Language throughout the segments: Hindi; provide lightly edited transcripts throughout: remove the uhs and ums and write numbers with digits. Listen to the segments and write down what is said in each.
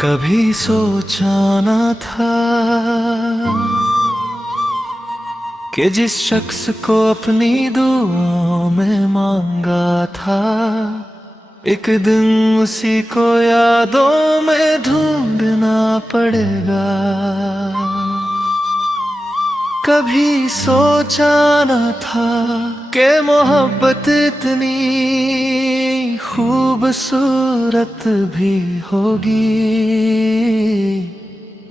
कभी सोचा न था कि जिस शख्स को अपनी दुआओं में मांगा था, एक दिन उसी को यादों में ढूंढना पड़ेगा। कभी सोचा न था कि मोहब्बत इतनी खूबसूरत भी होगी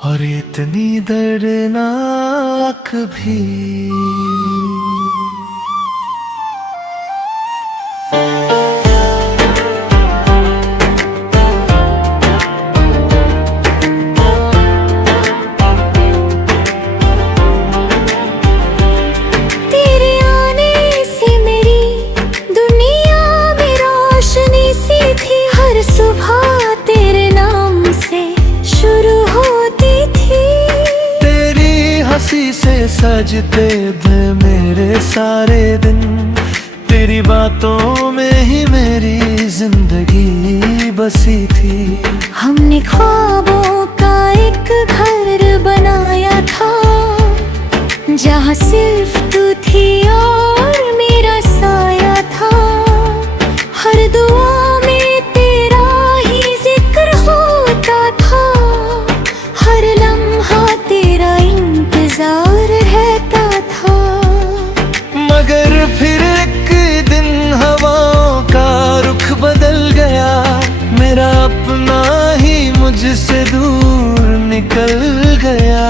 और इतनी दर्दनाक भी। सजते थे मेरे सारे दिन, तेरी बातों में ही मेरी जिंदगी बसी थी। हमने ख्वाबों का एक घर बनाया था, जहाँ सिर्फ तू थी और मेरा साया था। हर दुआ में तेरा ही जिक्र होता था, हर लम्हा तेरा इंतजार रहता था। मगर फिर एक दिन हवाओं का रुख बदल गया, मेरा अपना ही मुझसे दूर निकल गया।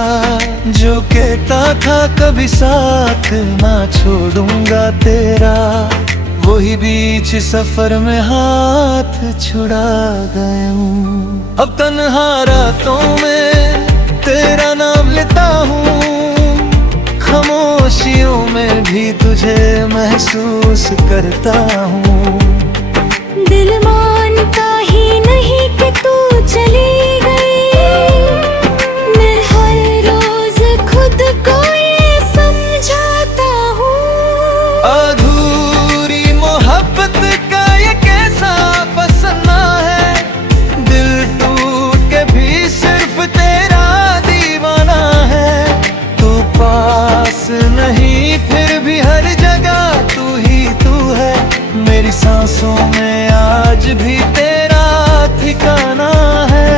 जो कहता था कभी साथ ना छोड़ूंगा तेरा, वही बीच सफर में हाथ छुड़ा गया हूँ। अब तन्हा रातों में तेरा नाम लेता हूँ, खामोशियों में भी तुझे महसूस करता हूँ। दिल मानता ही नहीं कि तू चली गई, मैं हर रोज खुद को ये समझाता हूँ। अधूरी मोहब्बत का ये कैसा फसाना है, दिल टूट के भी सिर्फ तेरा दीवाना है। तू पास नहीं फिर भी हर जगह तू ही तू है, मेरी सांसों में आज भी तेरा ठिकाना है।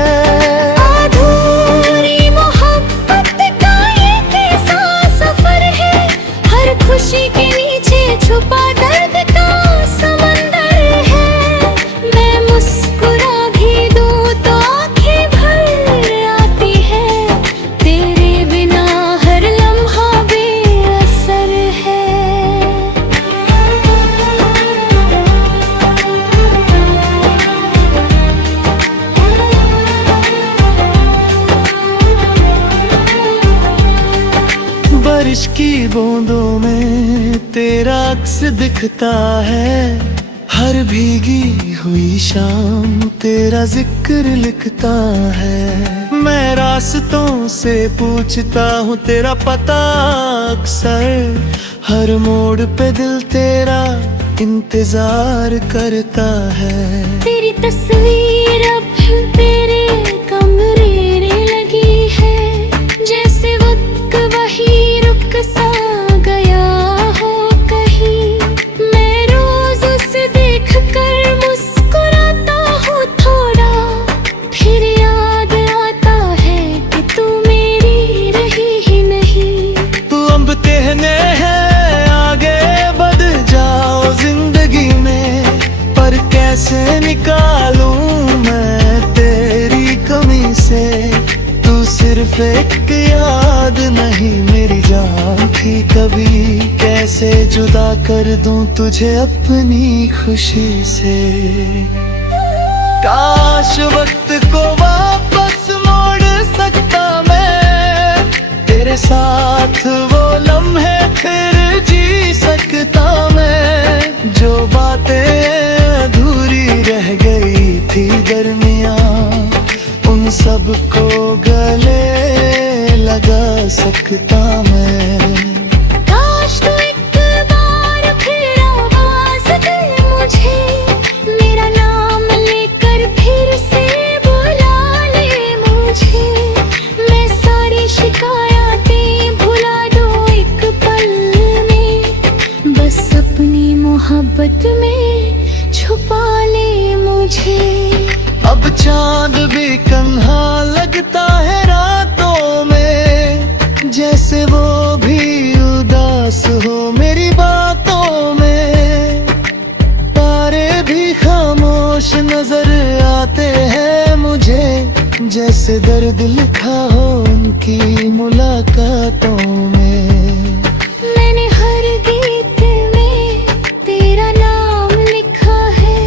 अधूरी मोहब्बत का ये कैसा सफर है, हर खुशी के नीचे छुपा दर्द का समंदर है। मैं मुस्कुरा भी दूं तो आंखें भर आती है, तेरे बिना हर लम्हा बेअसर है। बारिश की बूंदों में तेरा अक्स दिखता है, हर भीगी हुई शाम तेरा जिक्र लिखता है। मैं रास्तों से पूछता हूँ तेरा पता अक्सर, हर मोड़ पे दिल तेरा इंतजार करता है। तेरी तस्वीर अब तेरे कमरे में लगी है, जैसे वक्त वही रुक सा गया हो कहीं। मैं रोज उसे देख कर मुस्कुराता हूँ थोड़ा, फिर याद आता है कि तू मेरी रही ही नहीं। तू अब कहने हैं आगे बढ़ जाओ जिंदगी में, पर कैसे निकालूं मैं तेरी कमी से। तू सिर्फ एक याद नहीं मेरी जान थी कभी, कैसे जुदा कर दूं तुझे अपनी खुशी से। काश वक्त को वापस मोड़ सकता मैं, तेरे साथ वो लम्हे फिर जी सकता मैं। जो बातें अधूरी रह गई थी दरमियां, उन सब को गले लगा सकता मैं। काश तू एक बार फिर आवाज दे मुझे, मेरा नाम लेकर फिर से बुला ले मोहब्बत में छुपा ले मुझे। अब चांद भी कन्हा लगता है रातों में, जैसे वो भी उदास हो मेरी बातों में। तारे भी खामोश नजर आते हैं मुझे, जैसे दर्द लिखा हो उनकी मुलाकातों में। मैंने हर गीत में तेरा नाम लिखा है,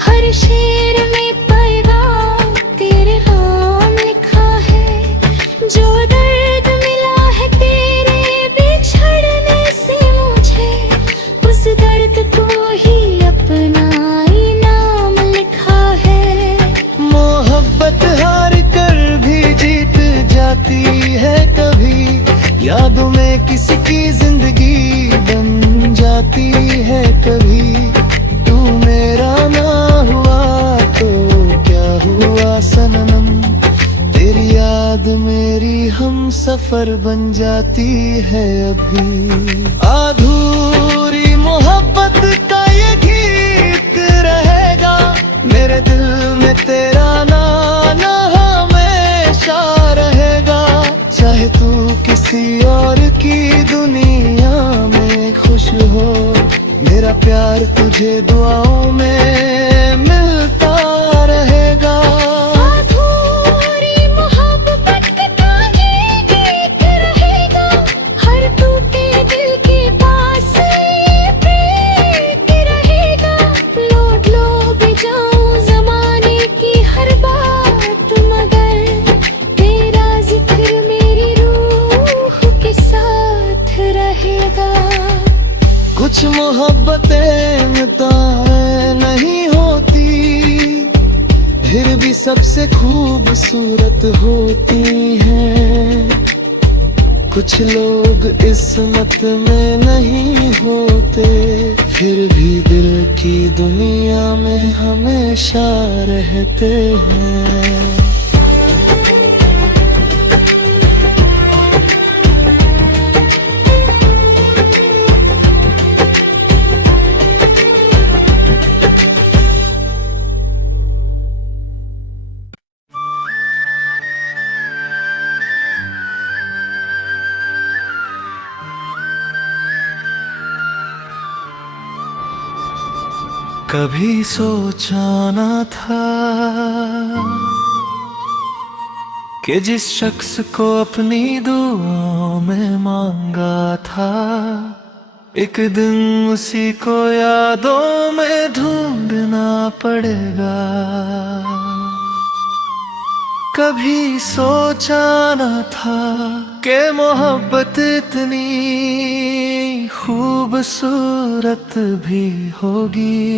हर शेर में पैगाम तेरे नाम लिखा है। जो दर्द मिला है तेरे बिछड़ने से मुझे, उस दर्द को ही अपना इनाम लिखा है। मोहब्बत हार कर भी जीत जाती है कभी, यादों में किसी की जिंदगी बन जाती है कभी। तू मेरा ना हुआ तो क्या हुआ सनम, तेरी याद मेरी हम सफर बन जाती है अभी। अधूरी मोहब्बत का ये गीत रहेगा, मेरे दिल में तेरा नाम हमेशा रहेगा। चाहे तू किसी और की दुनिया में खुश हो, मेरा प्यार तुझे दुआओं में मिलता रहेगा। अधूरी मोहब्बत का ये गीत रहेगा, हर टूटे दिल के पास ये प्रीत रहेगा। लौट लो भी जाऊं ज़माने की हर बात, मगर तेरा जिक्र मेरी रूह के साथ रहेगा। कुछ मोहब्बतें मुताए नहीं होती, फिर भी सबसे खूबसूरत होती हैं। कुछ लोग इस्मत में नहीं होते, फिर भी दिल की दुनिया में हमेशा रहते हैं। कभी सोचा न था कि जिस शख्स को अपनी दुआओं में मांगा था, एक दिन उसी को यादों में ढूंढना पड़ेगा। कभी सोचा न था कि मोहब्बत इतनी खूबसूरत भी होगी,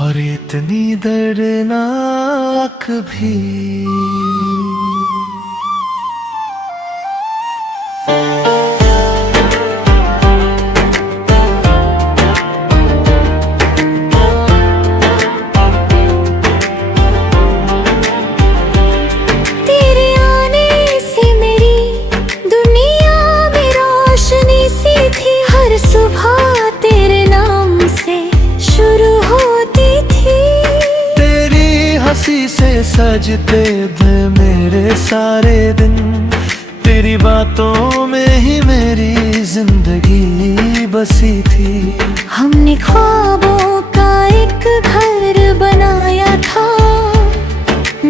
और इतनी दर्दनाक भी। से सजते थे मेरे सारे दिन, तेरी बातों में ही मेरी जिंदगी बसी थी। हमने ख्वाबों का एक घर बनाया था,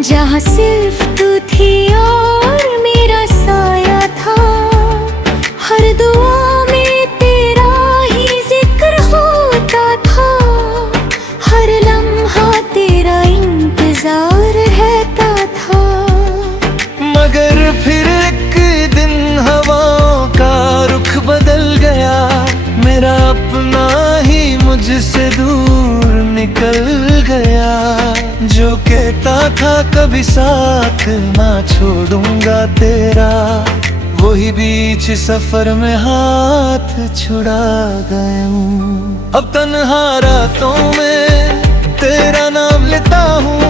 जहाँ सिर्फ तू थी और मेरा साया था। हर दुआ में तेरा ही जिक्र होता था, हर लम्हा तेरा इंतजार रहता था। मगर फिर एक दिन हवाओं का रुख बदल गया, मेरा अपना ही मुझसे दूर निकल गया। जो कहता था कभी साथ ना छोड़ूंगा तेरा, वही बीच सफर में हाथ छुड़ा गया हूँ। अब तन्हा रातों में तेरा नाम लेता हूँ,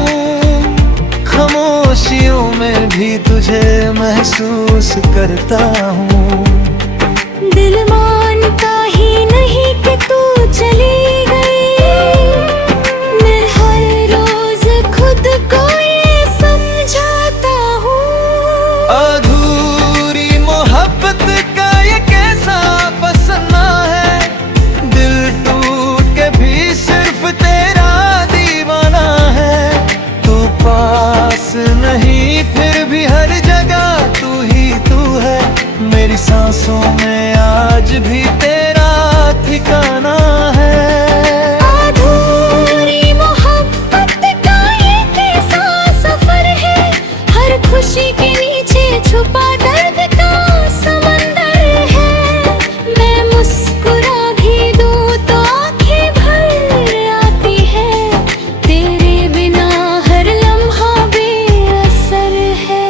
खामोशियों में भी तुझे महसूस करता हूँ। दिल मानता ही नहीं कि तू मेरी सांसों में आज भी तेरा ठिकाना है। अधूरी मोहब्बत का ये कैसा सफर है, हर खुशी के नीचे छुपा दर्द का समंदर है। मैं मुस्कुरा भी दूं तो आंखें भर आती है, तेरे बिना हर लम्हा बेअसर है।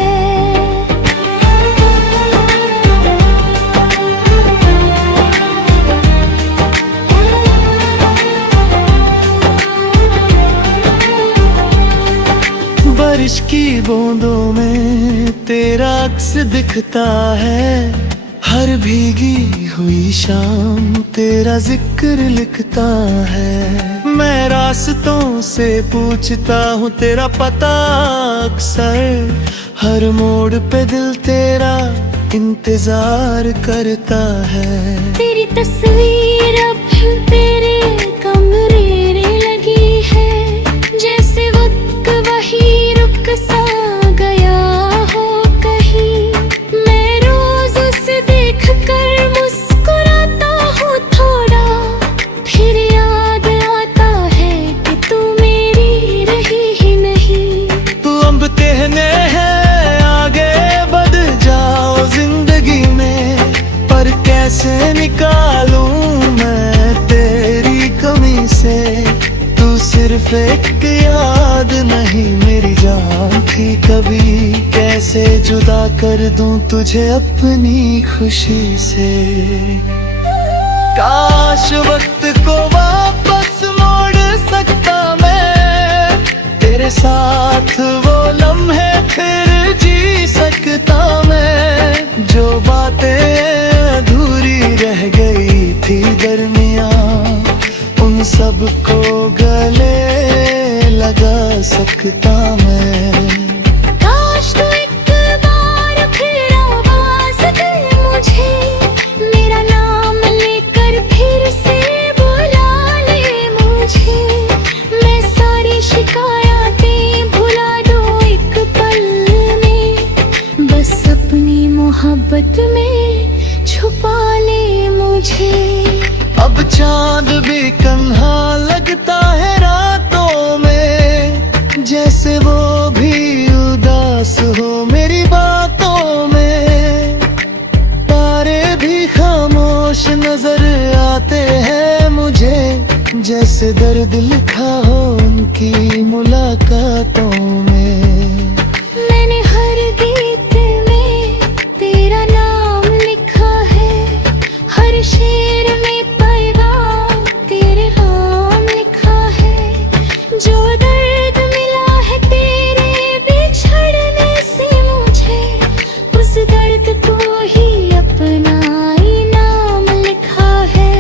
बारिश की बूंदों में तेरा अक्स दिखता है, हर भीगी हुई शाम तेरा जिक्र लिखता है। मैं रास्तों से पूछता हूँ तेरा पता अक्सर, हर मोड़ पे दिल तेरा इंतजार करता है। तेरी तस्वीर अब तेरे कमरे में लगी है, जैसे वक्त वही रुक सा गया हो कहीं। मैं रोज उसे देख कर मुस्कुराता हूँ थोड़ा, फिर याद आता है कि तू मेरी रही ही नहीं। तू अब कहने हैं आगे बढ़ जाओ जिंदगी में, पर कैसे निकालूं मैं तेरी कमी से। तू सिर्फ एक याद नहीं मेरी जान थी कभी, कैसे जुदा कर दूं तुझे अपनी खुशी से। काश वक्त को वापस मोड़ सकता मैं, तेरे साथ वो लम्हे फिर जी सकता मैं। जो बातें अधूरी रह गई थी दरमियां, उन सब को गले लगा सकता मैं। काश तू एक बार फिर आवाज दे मुझे, मेरा नाम लेकर फिर से बुला ले मुझे। मैं सारी शिकायतें भुला दूं एक पल में, बस अपनी मोहब्बत में छुपा ले मुझे। अब चांद भी कन्हा लगता है रातों में, जैसे वो भी उदास हो मेरी बातों में। तारे भी खामोश नजर आते हैं मुझे, जैसे दर्द लिखा हो उनकी मुलाकातों में। मैंने हर गीत में तेरा नाम लिखा है, हर शेर में पैगाम तेरे नाम लिखा है। जो दर्द मिला है तेरे बिछड़ने से मुझे, उस दर्द को ही अपना इनाम लिखा है।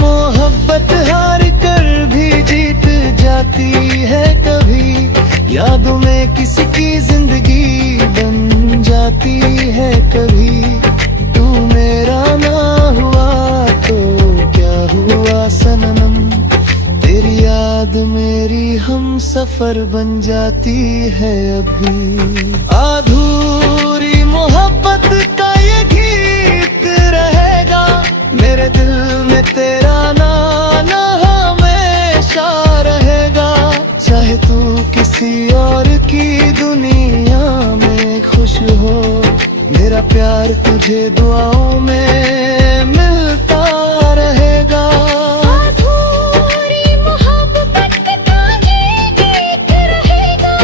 मोहब्बत हार कर भी जीत जाती है कभी, यादों में किसी की जिंदगी बन जाती है कभी। तू मेरा ना हुआ तो क्या हुआ सनम, तेरी याद मेरी हम सफर बन जाती है अभी। अधूरी मोहब्बत का ये गीत रहेगा, मेरे दिल में तेरा नाम हमेशा रहेगा। चाहे तू किसी और की दुनिया में खुश हो, मेरा प्यार तुझे दुआओं में मिलता रहेगा। अधूरी मोहब्बत का ये गीत रहेगा,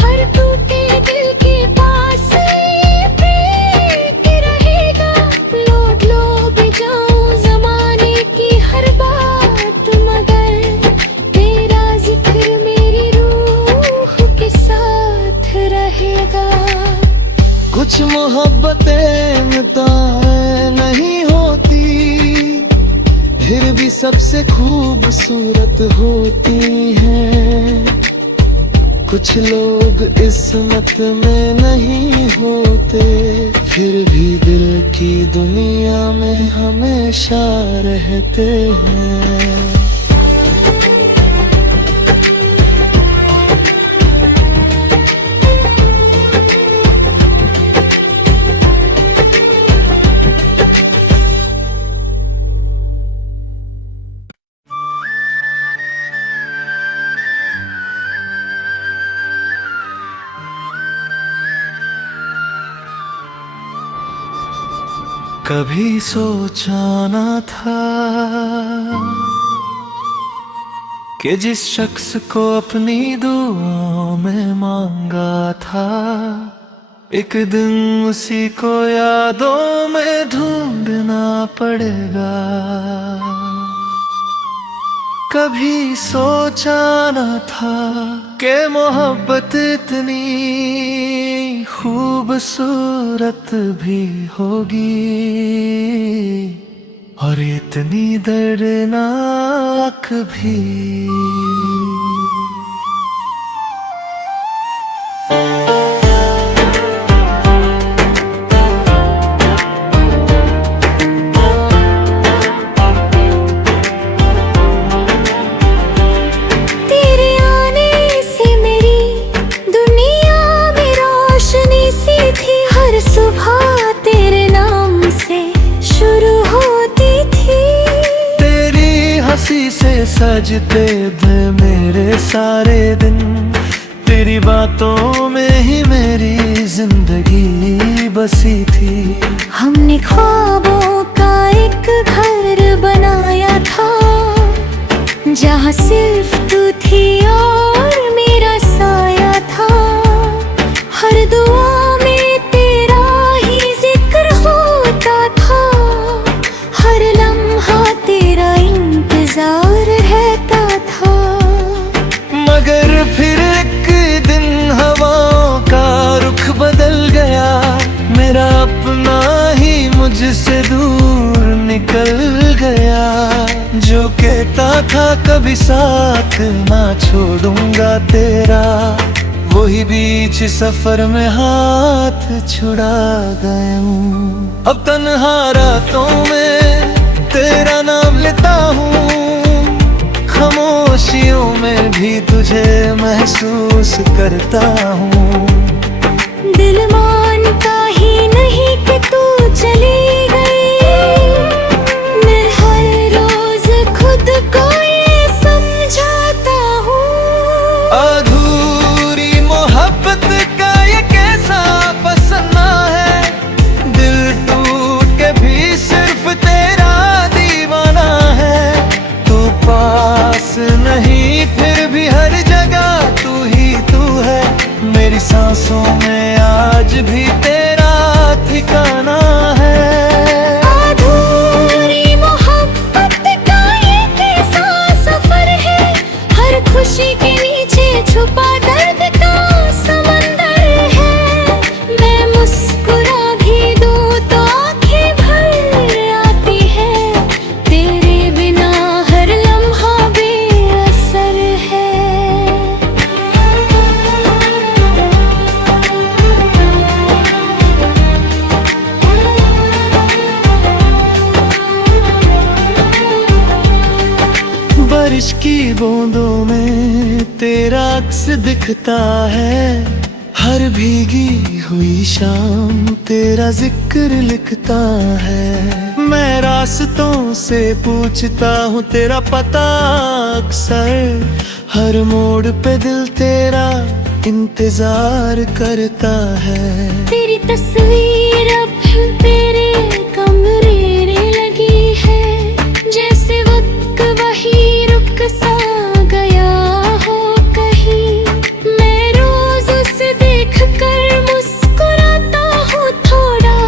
हर टूटे दिल के पास ये प्रीत रहेगा। लौट लो भी जाऊं ज़माने की हर बात, मगर तेरा जिक्र मेरी रूह के साथ रहेगा। कुछ मोहब्बतें मुताए नहीं होती, फिर भी सबसे खूबसूरत होती हैं। कुछ लोग इस्मत में नहीं होते, फिर भी दिल की दुनिया में हमेशा रहते हैं। कभी सोचा न था कि जिस शख्स को अपनी दुआओं में मांगा था, एक दिन उसी को यादों में ढूंढना पड़ेगा। कभी सोचा न था कि मोहब्बत इतनी खूबसूरत भी होगी और इतनी दर्दनाक भी। से सजते थे मेरे सारे दिन, तेरी बातों में ही मेरी जिंदगी बसी थी। हमने ख्वाबों का एक घर बनाया था, जहाँ सिर्फ तू थी और मेरा साया था। हर दुआ में तेरा ही जिक्र होता था, हर लम्हा तेरा इंतजार रहता था। मगर फिर एक दिन हवाओं का रुख बदल गया, मेरा अपना ही मुझसे दूर निकल गया। जो कहता था कभी साथ ना छोड़ूंगा तेरा, वही बीच सफर में हाथ छुड़ा गया हूँ। अब तन्हा रातों में तेरा नाम लेता हूँ, खामोशियों में भी तुझे महसूस करता हूँ। दिल मानता ही नहीं कि तू चली गई, मैं हर रोज खुद को ये समझाता हूँ। अधूरी मोहब्बत का ये कैसा फसाना है, दिल टूट के भी सिर्फ तेरा दीवाना है। तू पास नहीं फिर भी हर जगह तू ही तू है, मेरी सांसों में आज भी तेरा ठिकाना है। अधूरी मोहब्बत का ये कैसा सफर है, हर खुशी के नीचे छुपा दर्द का समंदर है। मैं मुस्कुरा भी दूं तो आंखें भर आती है, तेरे बिना हर लम्हा बेअसर है। बारिश की बूंदों में तेरा अक्स दिखता है, हर भीगी हुई शाम तेरा जिक्र लिखता है। मैं रास्तों से पूछता हूँ तेरा पता अक्सर, हर मोड़ पे दिल तेरा इंतजार करता है। तेरी तस्वीर अब तेरे कमरे में लगी है, जैसे वक्त वही रुक सा गया हो कहीं। मैं रोज उसे देख कर मुस्कुराता हूँ थोड़ा,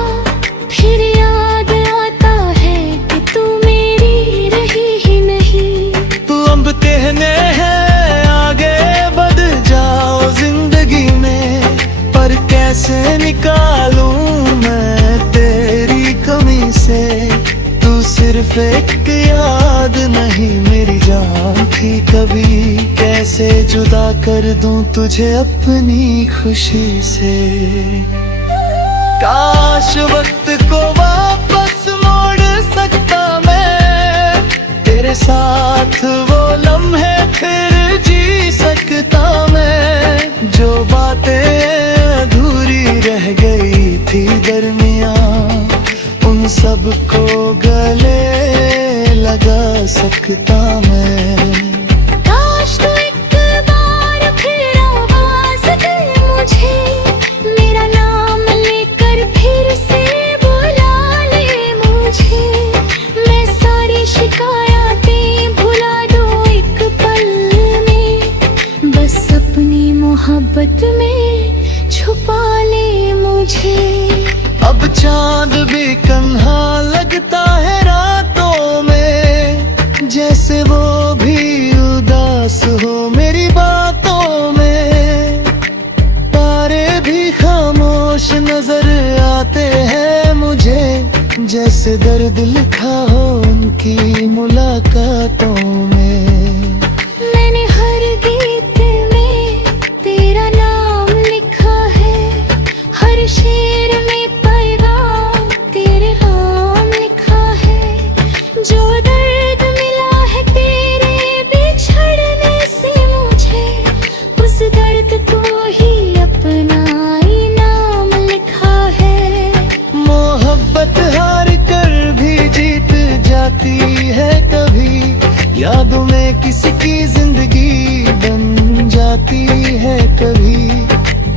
फिर याद आता है कि तू मेरी रही ही नहीं। तू अब कहने हैं आगे बढ़ जाओ जिंदगी में, पर कैसे निकालूं मैं तेरी कमी से। तू सिर्फ एक याद नहीं मेरी जान थी कभी, कैसे जुदा कर दूं तुझे अपनी खुशी से। काश वक्त को वापस मोड़ सकता मैं, तेरे साथ वो लम्हे फिर जी सकता मैं। जो बातें अधूरी रह गई थी दरमियां, उन सब को गले लगा सकता मैं। काश तू एक बार फिर आवाज दे मुझे, मेरा नाम लेकर फिर से बुला ले चांद भी कन्हा लगता है रातों में, जैसे वो भी उदास हो मेरी बातों में। तारे भी खामोश नजर आते हैं मुझे, जैसे दर्द लिखा हो उनकी मुलाकातों में। मैंने हर गीत में तेरा नाम लिखा है, हर शेर में पैगाम तेरे नाम लिखा है। जो दर्द मिला है तेरे बिछड़ने से मुझे, उस दर्द को ही अपना इनाम लिखा है। मोहब्बत हार कर भी जीत जाती है कभी, यादों में किसी की जिंदगी बन जाती है कभी।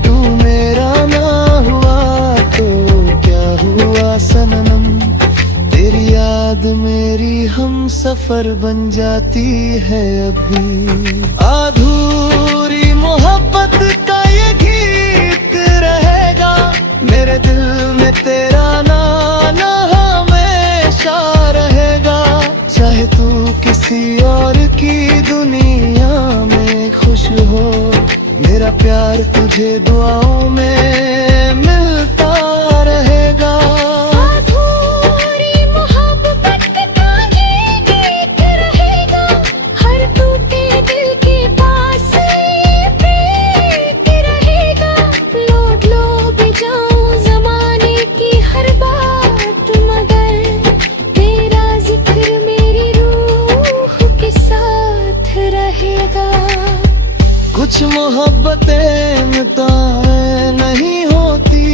तू मेरा ना हुआ तो क्या हुआ सनम, तेरी याद मेरी हम सफर बन जाती है अभी। अधूरी मोहब्बत का ये गीत रहेगा, मेरे दिल में तेरा नाना हमेशा रहेगा। चाहे तू किसी और की दुनिया में खुश हो, मेरा प्यार तुझे दुआओं में मिलता रहेगा। अधूरी मोहब्बत का ये गीत रहेगा, हर टूटे दिल के पास ये प्रीत रहेगा। लौट लो भी जाऊं ज़माने की हर बात, मगर तेरा जिक्र मेरी रूह के साथ रहेगा। कुछ मोहब्बतें मुताए नहीं होती,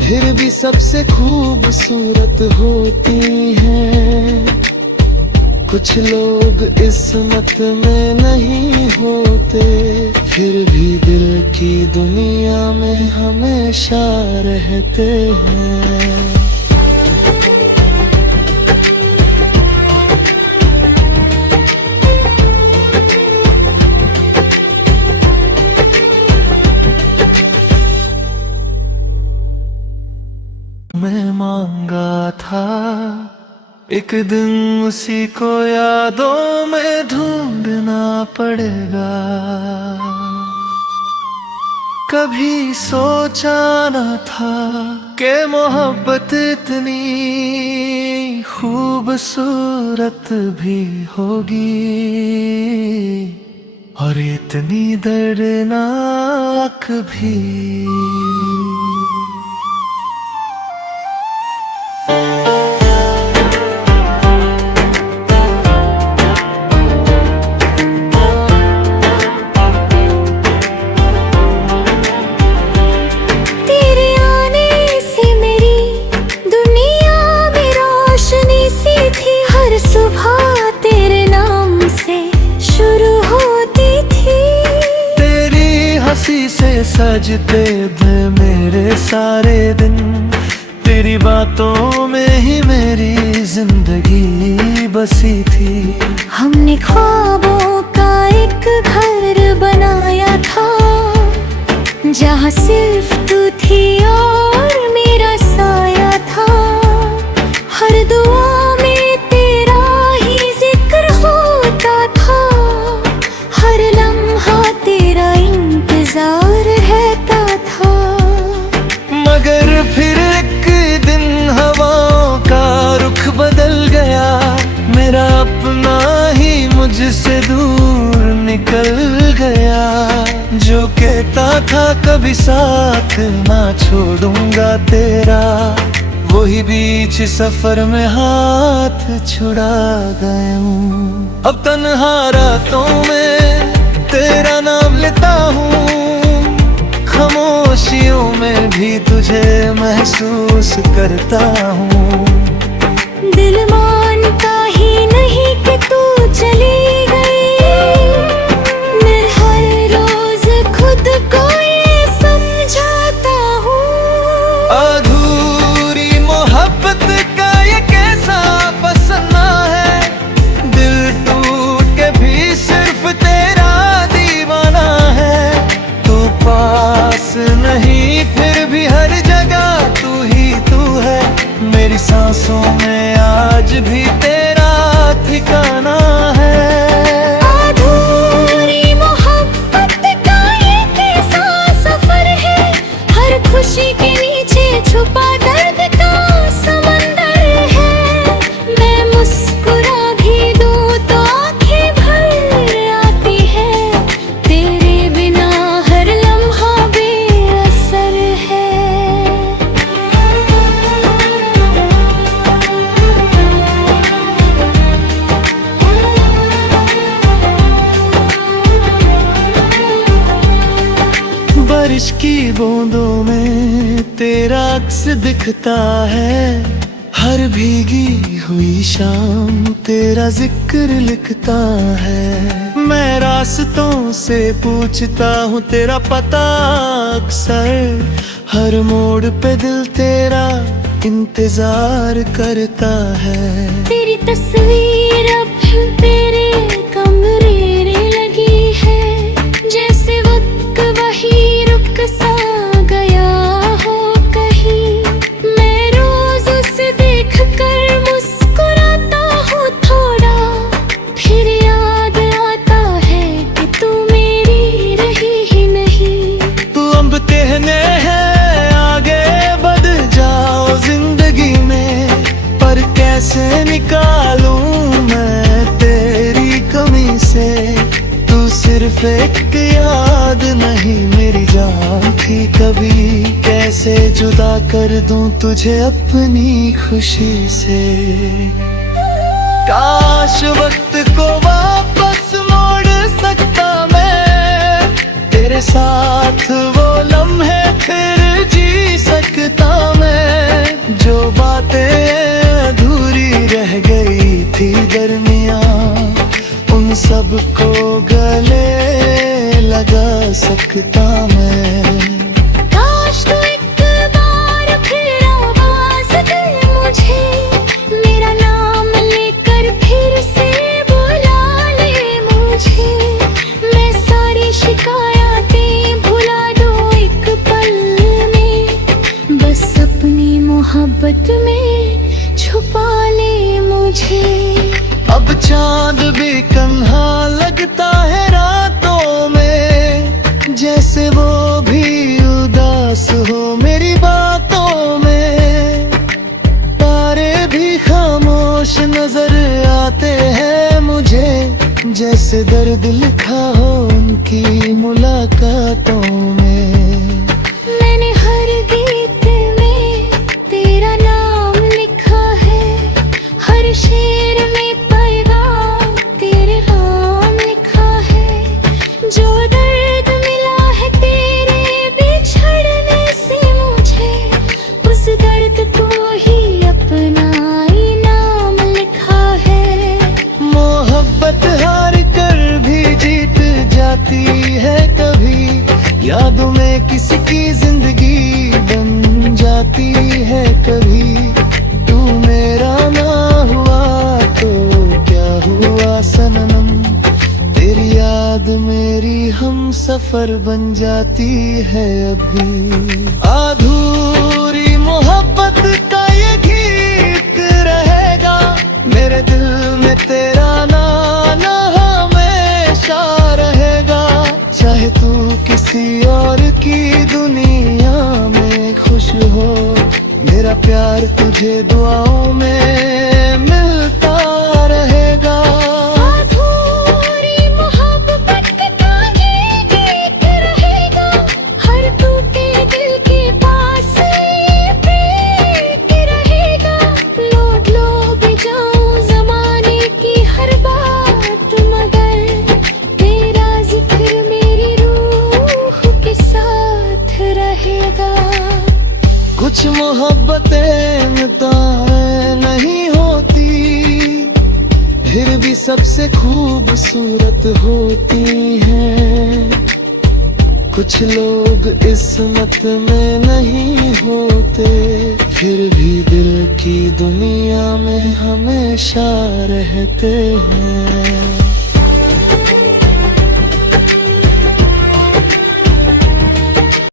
फिर भी सबसे खूबसूरत होती हैं। कुछ लोग इस्मत में नहीं होते, फिर भी दिल की दुनिया में हमेशा रहते हैं। मैं मांगा था एक दिन उसी को यादों में ढूंढना पड़ेगा। कभी सोचा न था कि मोहब्बत इतनी खूबसूरत भी होगी, और इतनी दर्दनाक भी। सजते थे मेरे सारे दिन, तेरी बातों में ही मेरी जिंदगी बसी थी। हमने ख्वाबों का एक घर बनाया था, जहाँ सिर्फ तू थी और मेरा साया था। हर दुआ में तेरा ही जिक्र होता था, हर लम्हा तेरा इंतजार रहता था। मगर फिर एक दिन हवाओं का रुख बदल गया, मेरा अपना ही मुझसे दूर निकल गया। जो कहता था कभी साथ ना छोड़ूंगा तेरा, वही बीच सफर में हाथ छुड़ा गया हूँ। अब तन्हा रातों में तेरा नाम लेता हूँ, खामोशियों में भी तुझे महसूस करता हूँ। दिल मानता ही नहीं कि तू चली गई, मैं हर रोज खुद को ये समझाता हूँ। अधूरी मोहब्बत का ये कैसा फसाना है, दिल टूट के भी सिर्फ तेरा दीवाना है। तू पास नहीं फिर भी हर जगह तू ही सांसों में आज भी तेरा ठिकाना है। अधूरी मोहब्बत का ये कैसा सफर है, हर खुशी के नीचे छुपा दर्द का समंदर है। मैं मुस्कुरा भी दूं तो आंखें भर आती है, तेरे बिना हर लम्हा बेअसर है। बारिश की बूंदों में तेरा अक्स दिखता है, हर भीगी हुई शाम तेरा जिक्र लिखता है। मैं रास्तों से पूछता हूँ तेरा पता अक्सर, हर मोड़ पे दिल तेरा इंतजार करता है। तेरी तस्वीर अब तेरे कमरे में लगी है, जैसे वक्त वही रुक सा गया हो कहीं। मैं रोज उसे देख कर मुस्कुराता हूँ थोड़ा, फिर याद आता है कि तू मेरी रही ही नहीं। तू अब कहने हैं आगे बढ़ जाओ जिंदगी में, पर कैसे निकालूं मैं तेरी कमी से। तू सिर्फ एक याद नहीं मेरी जान थी कभी, कैसे जुदा कर दूं तुझे अपनी खुशी से। काश वक्त को वापस मोड़ सकता मैं, तेरे साथ वो लम्हे फिर जी सकता मैं। जो बातें अधूरी रह गई थी दरमियां, उन सब को गले लगा सकता मैं। काश तू एक बार फिर आवाज दे मुझे, मेरा नाम लेकर फिर से बुला ले मुझे। मैं सारी शिकायतें भुला दूं एक पल में, बस अपनी मोहब्बत में छुपा ले मुझे। अब चांद भी कन्हा लगता है रातों में, जैसे वो भी उदास हो मेरी बातों में। तारे भी खामोश नजर आते हैं मुझे, जैसे दर्द लिखा हो उनकी मुलाकातों में। मैंने हर गीत में तेरा नाम लिखा है, हर शेर में पैगाम तेरे नाम लिखा है। जो दर्द मिला है तेरे बिछड़ने से मुझे, उस दर्द को ही अपना इनाम लिखा है। मोहब्बत हार कर भी जीत जाती है कभी, यादों में किसी की जिंदगी बन जाती है कभी। तू मेरा ना हुआ तो क्या हुआ सनम, तेरी याद मेरी हम सफर बन जाती है अभी। अधूरी मोहब्बत का ये गीत रहेगा, मेरे दिल में तेरा नाना हमेशा रहेगा। चाहे तू किसी और की दुनिया में खुश हो, मेरा प्यार तुझे दुआओं में मिलता रहेगा। अधूरी मोहब्बत का ये गीत रहेगा, हर टूटे दिल के पास ये प्रीत रहेगा। लौट लो भी जाऊं जमाने की हर बात, मगर तेरा जिक्र मेरी रूह के साथ रहेगा। कुछ मोहब्बतें मुताए नहीं होती, फिर भी सबसे खूबसूरत होती हैं। कुछ लोग इस्मत में नहीं होते, फिर भी दिल की दुनिया में हमेशा रहते हैं।